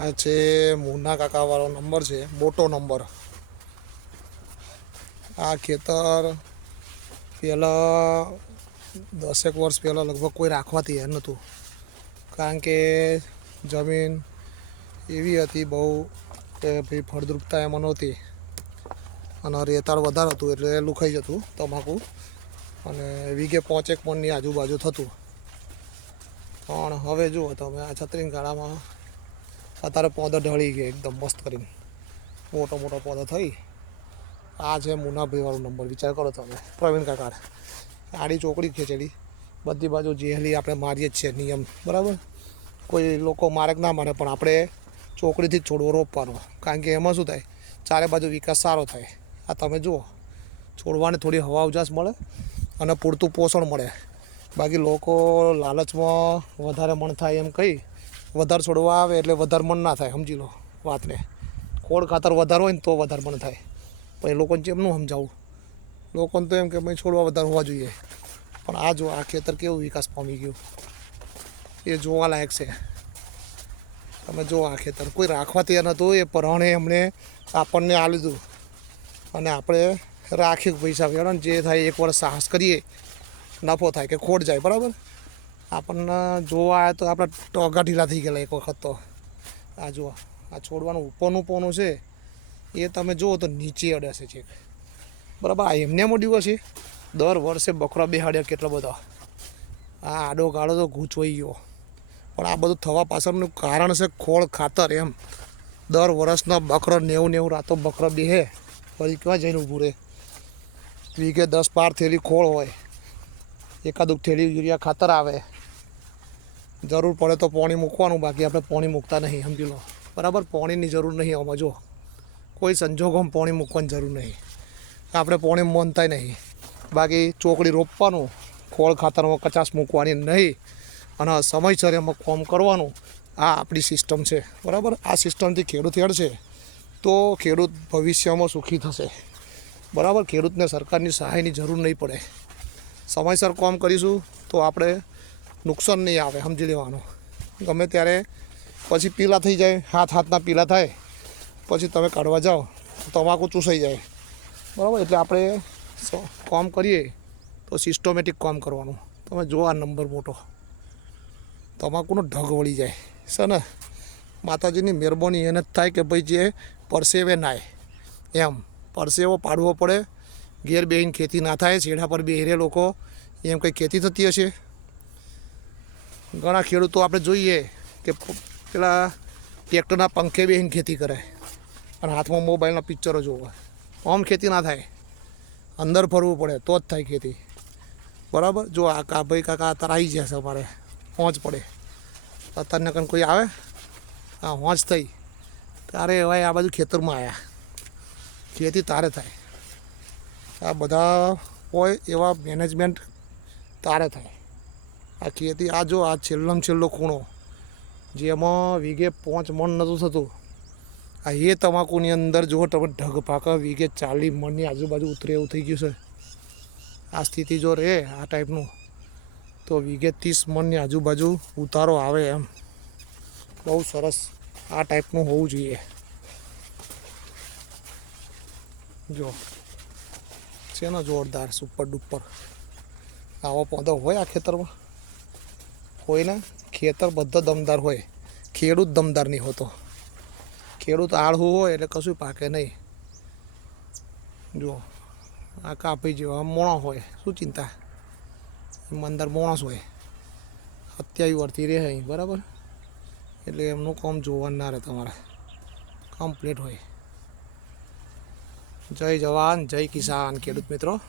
આ છે મુન્ના કાકાવાળો નંબર છે, મોટો નંબર. આ ખેતર પહેલાં 10 વર્ષ પહેલાં લગભગ કોઈ રાખવા તૈયાર નહોતું, કારણ કે જમીન એવી હતી બહુ કે ભાઈ ફળદ્રુપતા એમાં નહોતી અને રેતાળ વધારે હતું એટલે લુખાઈ જતું તમાકુ, અને વીઘે 5 મણની આજુબાજુ થતું. પણ હવે જુઓ તમે આ છત્રીના ગાળામાં અત્યારે પોદો ઢળી ગયો એકદમ મસ્ત કરીને, મોટો મોટો પોદો થઈ. આ છે મુનાભાઈવાળો નંબર. વિચાર કરો તમે, પ્રવીણ કાકા આડી ચોકડી ખેંચેલી બધી બાજુ જેહલી આપણે મારીએ જ છે નિયમ, બરાબર. કોઈ લોકો મારે કે ના મારે, પણ આપણે ચોકડીથી જ છોડવો રોપવાનો, કારણ કે એમાં શું થાય, ચારે બાજુ વિકાસ સારો થાય. આ તમે જુઓ, છોડવાને થોડી હવા ઉજાસ મળે અને પૂરતું પોષણ મળે. બાકી લોકો લાલચમાં વધારે મણ થાય એમ કહી વધારે છોડવા આવે એટલે વધારે મણ ના થાય. સમજી લો વાતને. ખોળ ખાતર વધારે હોય ને તો વધારે મણ થાય. પણ એ લોકોને જેમનું સમજાવું, લોકોને તો એમ કે ભાઈ છોડવા વધારે હોવા જોઈએ. પણ આ જો આ ખેતર કેવું વિકાસ પામી ગયું એ જોવાલાયક છે. તમે જો આ ખેતર કોઈ રાખવા તૈયાર નહોતું, એ પરાણે એમણે આપણને આ લીધું અને આપણે રાખ્યું પૈસા વેળો ને જે થાય 1 વર્ષ સાહસ કરીએ, નફો થાય કે ખોટ જાય, બરાબર. આપણને જોવા આવે તો આપણે ટોગા ઢીલા થઈ ગયેલા એક વખત તો. આ જુઓ, આ છોડવાનું ઉપરનું પોનું છે એ તમે જુઓ તો નીચે અડે છે, બરાબર. આ એમને મોડ્યું હશે, દર વર્ષે બકરા બેહાડ્યા કેટલો બધો. આ આડો ગાળો તો ગૂંચવાઈ ગયો. પણ આ બધું થવા પાછળનું કારણ છે ખોળ ખાતર. એમ દર વર્ષના બકરો 90 રાતો બકરો બેહે, પછી ક્યાં જઈને ઊભું રહે. વીઘે 10-12 થેલી ખોળ હોય, એકાદુક થેલી યુરિયા ખાતર આવે. જરૂર પડે તો પાણી મૂકવાનું, બાકી આપણે પાણી મૂકતા નહીં. સમજી લો, બરાબર. પાણીની જરૂર નહીં આમાં. જો કોઈ સંજોગોમાં પાણી મૂકવાની જરૂર નહીં. આપણે પાણી મોનતાય નહીં. બાકી ચોકડી રોપવાનું, ખોળ ખાતરમાં કચાશ મૂકવાની નહીં અને સમયસર એમાં કામ કરવાનું. આ આપણી સિસ્ટમ છે, બરાબર. આ સિસ્ટમથી ખેડૂત હેડશે તો ખેડૂત ભવિષ્યમાં સુખી થશે, બરાબર. ખેડૂતને સરકારની સહાયની જરૂર નહીં પડે. સમયસર કામ કરીશું તો આપણે નુકસાન નહીં આવે. સમજી લેવાનું. ગમે ત્યારે પછી પીલા થઈ જાય, હાથના પીલા થાય, પછી તમે કાઢવા જાઓ તમાકુ ચૂસાઈ જાય, બરાબર. એટલે આપણે કામ કરીએ તો સિસ્ટમેટિક કામ કરવાનું. તમે જો આ નંબર મોટો, તમાકુનો ઢગ વળી જાય છે ને. માતાજીની મહેરબાની એને જ થાય કે ભાઈ જે પરસેવે નાય, એમ પરસેવો પાડવો પડે. ઘેર બેહીને ખેતી ના થાય, છેડા પર બેહીરે લોકો એમ કંઈ ખેતી થતી હશે. ઘણા ખેડૂતો આપણે જોઈએ કે પેલા ટ્રેક્ટરના પંખે બેહીને ખેતી કરે અને હાથમાં મોબાઈલના પિક્ચરો જોવે. આમ ખેતી ના થાય, અંદર ફરવું પડે તો જ થાય ખેતી, બરાબર. જો આ ભાઈ કાકા અત્યારે આવી જશે, અમારે હોંચ પડે અત્યારને કંઈ કોઈ આવે, આ હોંચ થઈ તારે હવે આ બાજુ ખેતરમાં આવ્યા, ખેતી તારે થાય. આ બધા હોય એવા મેનેજમેન્ટ તારે થાય. આ ખેતી આ જો આ છેલ્લો ખૂણો જેમાં વીઘે 5 મણ નહોતું થતું, આ એ તમાકુની અંદર જો તમે ઢગ પાકા વીઘે 40 મણની આજુબાજુ ઉતરે એવું થઈ ગયું છે. આ સ્થિતિ જો રહે આ ટાઈપનું તો વીઘે 30 મણની આજુબાજુ ઉતારો આવે. એમ બહુ સરસ આ ટાઈપનું હોવું જોઈએ. જો છે ને જોરદાર, સુપર ડુપર. આવો પોદો હોય આ ખેતરમાં? હોય ને. ખેતર બધા દમદાર હોય, ખેડૂત દમદાર નહીં હોતો. ખેડૂત આળહું હોય એટલે કશું પાકે નહીં. જુઓ આ કાપી જેવા મોણસ હોય, શું ચિંતા, એમાં અંદર માણસ હોય 27 વર્ષથી રહે અહીં, બરાબર. એટલે એમનું કામ જોવાનું ના રહે, તમારે કમ્પ્લીટ હોય. જય જવાન જય કિસાન ખેડૂત મિત્રો.